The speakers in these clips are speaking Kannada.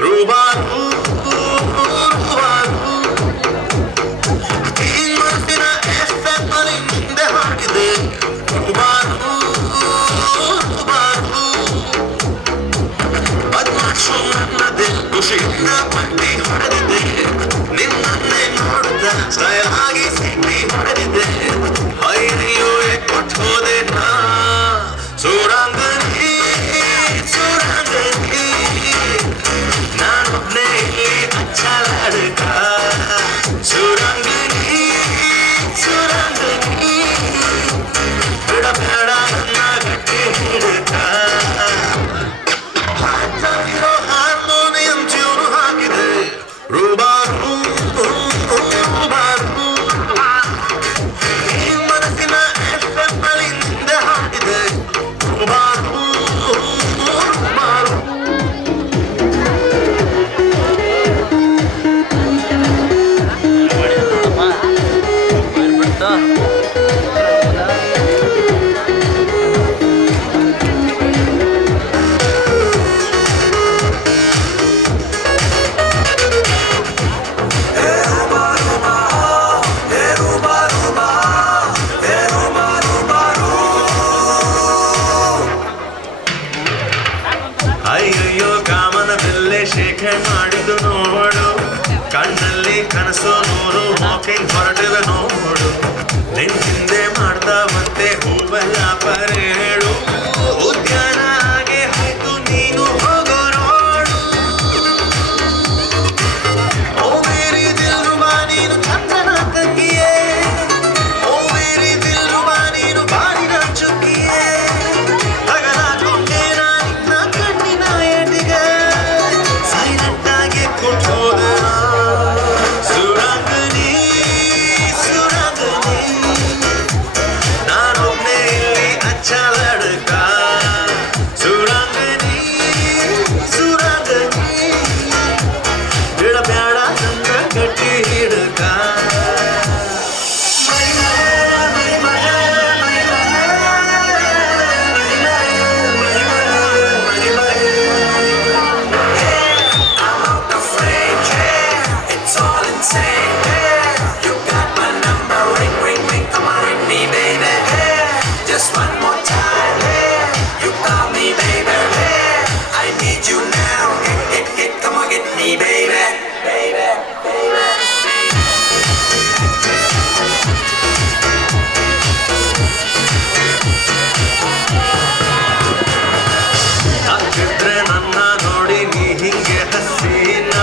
ರೂಬಾರು ರೂಬಾರು ಈ ಮನಸ್ಸಿನ FM ಅಲ್ಲಿ ಮುಂದೆ ಹಾಕಿದೆ ರೂಬಾರು ರೂಬಾರು ಬದಮಾಶು ನನ್ನದೇ ಖುಷಿಯಿಂದ ಪಟ್ಟಿ ಹೊಡೆದಿದೆ ನಿನ್ನನ್ನೇ ನೋಡುತ್ತಾ ಸ್ಟೈಲ್ ಆಗಿ ಸಿಟ್ಟಿ ಹೊಡೆದಿದೆ ಅಯ್ಯೋ ಕೊಟ್ಟು ಹೋದೆ ನಾ ಸುರಂಗನಿ ಸುರಂಗನಿ ನಾನೊಬ್ನೇ ಇಲ್ಲಿ ಅಚ್ಚಲಾಡುತ್ತ ಸುರಂಗನಿ ಸುರಂಗನಿ ಬಿಡಬೇಡ ನನ್ನ ಗಟ್ಟಿ ಹಿಡಿತ ಹಾಡ್ತಾಗಿರೋ ಹಾರ್ಮೋನಿಯಂ ಟ್ಯೂನ್ ಹಾಕಿದೆ ರೂಬಾರು ರೂಬಾರು ಈ ಮನಸ್ಸಿನ FM ಅಲ್ಲಿ ನಿಂದೆ ಹಾಕಿದೆ ರೂಬಾರು ರೂಬಾರು ಅಯ್ಯಯ್ಯೋ ಕಾಮನ ಬೆಲ್ಲೆ ಶೇಖರ್ ಮಾಡಿದ್ದು ನೋಡು ಕಣ್ಣಲ್ಲಿ ಕನಸು ನೂರು ವಾಕಿಂಗ್ ಹೊರಟಿವೆ ನೋಡು ನಿನ್ ಹಿಂದೆ ಮಾಡ್ತಾ ಮತ್ತೆ ಹೂವೆಲ್ಲ ಪರೇಡು ಉದ್ಯಾನ ಹಾಗೆ ಹೋಯ್ತು ನೀನು ಹೋಗೋ ನೋಡು ಓ ಮೇರಿ ದಿಲ್ರುಬಾ ನೀನು ಚಂದನ ತಂಗಿಯೇ ಓ ಮೇರಿ ದಿಲ್ರುಬಾ ನೀನು ಬಾರಿನ ಚುಕ್ಕಿಯೇ ತಗಲಾಕೊಂಡೆ ನಿನ್ನ ಕಣ್ಣಿನ ಎಡೆಗೆ ಸೈಲೆಂಟ್ ಆಗಿ ಕೂತೋದೆ ಸುರಂಗನಿ ಸುರಂಗನಿ ನಾನೊಬ್ನೇ ಇಲ್ಲಿ ಅಚ್ಚಲಾಡುತ್ತ ಸುರಂಗನಿ ಸುರಂಗನಿ ಬಿಡಬೇಡ ನನ್ನ ಗಟ್ಟಿ ಹಿಡುತ್ತ ಹಾಕಿದ್ರೆ ನನ್ನ ನೋಡಿ ನೀ ಹಿಂಗೆ ಹಸೀನ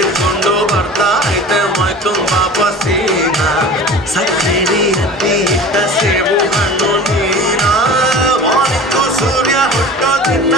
ಎತ್ಕೊಂಡು ಬರ್ತಾ ಐತೆ ಮೈ ತುಂಬ ಪಸೀನ ಸಕ್ಕರೆ ಅತ್ತಿ ಇಟ್ಟ ಸೇಬು ಹಣ್ಣು ನೀನ ಮಾನಿತ್ತು ಸೂರ್ಯ ಹುಟ್ಟೋ ದಿನ